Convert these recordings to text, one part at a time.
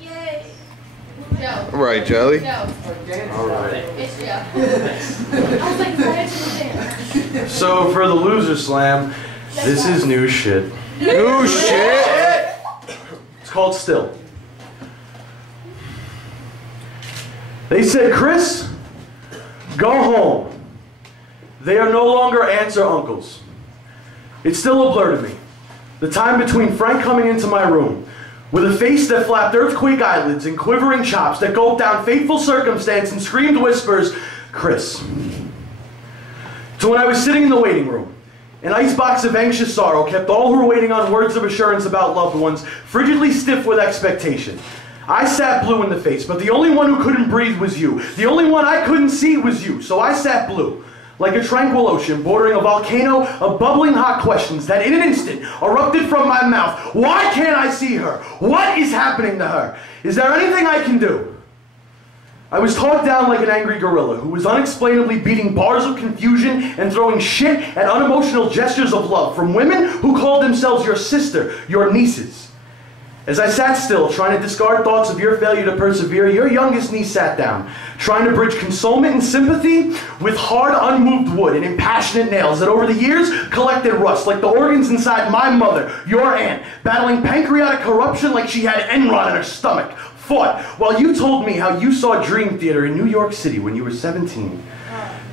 Yay. Joe. Right, Jelly? Joe. All right. It's Joe. I was like, why did you dance? So for the loser slam, this is new shit. New shit! It's called Still. They said, Chris, go home. They are no longer aunts or uncles. It's still a blur to me. The time between Frank coming into my room with a face that flapped earthquake eyelids and quivering chops that gulped down fateful circumstance and screamed whispers, Chris. To when I was sitting in the waiting room, an icebox of anxious sorrow kept all who were waiting on words of assurance about loved ones frigidly stiff with expectation. I sat blue in the face, but the only one who couldn't breathe was you. The only one I couldn't see was you, so I sat blue. Like a tranquil ocean bordering a volcano of bubbling hot questions that in an instant erupted from my mouth. Why can't I see her? What is happening to her? Is there anything I can do? I was talked down like an angry gorilla who was unexplainably beating bars of confusion and throwing shit at unemotional gestures of love from women who called themselves your sister, your nieces. As I sat still, trying to discard thoughts of your failure to persevere, your youngest niece sat down, trying to bridge consolement and sympathy with hard, unmoved wood and impassionate nails that over the years collected rust, like the organs inside my mother, your aunt, battling pancreatic corruption like she had Enron in her stomach, fought while you told me how you saw Dream Theater in New York City when you were 17.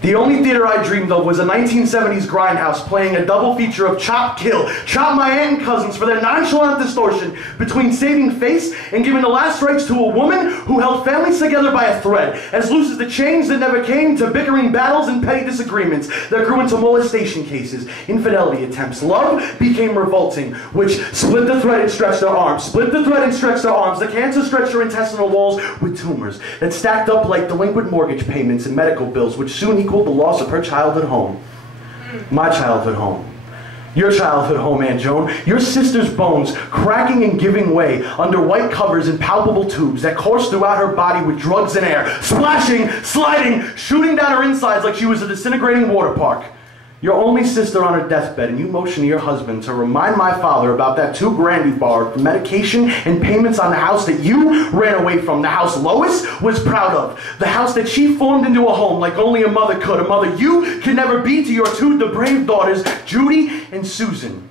The only theater I dreamed of was a 1970s grindhouse playing a double feature of Chop Kill, Chop My Aunt and Cousins for their nonchalant distortion between saving face and giving the last rites to a woman who held families together by a thread, as loose as the chains that never came to bickering battles and petty disagreements that grew into molestation cases, infidelity attempts. Love became revolting, which split the thread and stretched their arms, split the thread and stretched their arms. The cancer stretched her intestinal walls with tumors that stacked up like delinquent mortgage payments and medical bills, which soon equaled the loss of her childhood home. My childhood home. Your childhood home, Aunt Joan. Your sister's bones cracking and giving way under white covers and palpable tubes that coursed throughout her body with drugs and air, splashing, sliding, shooting down her insides like she was a disintegrating water park. Your only sister on her deathbed, and you motion to your husband to remind my father about that $2,000 he borrowed for medication and payments on the house that you ran away from, the house Lois was proud of, the house that she formed into a home like only a mother could, a mother you could never be to your two depraved daughters, Judy and Susan.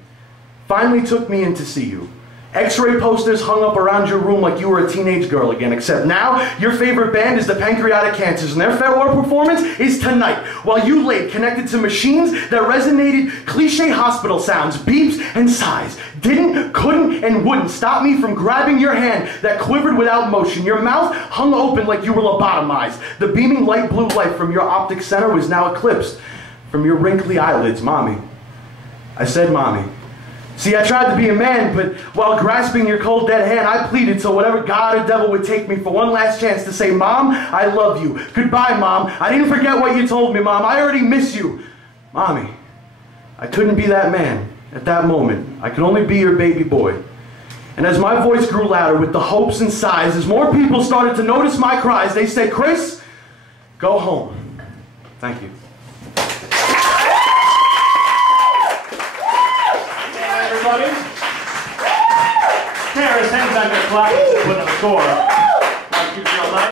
Finally took me in to see you. X-ray posters hung up around your room like you were a teenage girl again, except now your favorite band is the Pancreatic Cancers, and their farewell performance is tonight, while you lay connected to machines that resonated cliche hospital sounds, beeps and sighs, didn't, couldn't, and wouldn't stop me from grabbing your hand that quivered without motion. Your mouth hung open like you were lobotomized. The beaming light blue light from your optic center was now eclipsed from your wrinkly eyelids. Mommy. I said mommy. See, I tried to be a man, but while grasping your cold dead hand, I pleaded so whatever God or devil would take me for one last chance to say, Mom, I love you. Goodbye, Mom. I didn't forget what you told me, Mom. I already miss you. Mommy, I couldn't be that man at that moment. I could only be your baby boy. And as my voice grew louder with the hopes and sighs, as more people started to notice my cries, they said, Chris, go home. Thank you. Paris, hands on your clock and put on the score.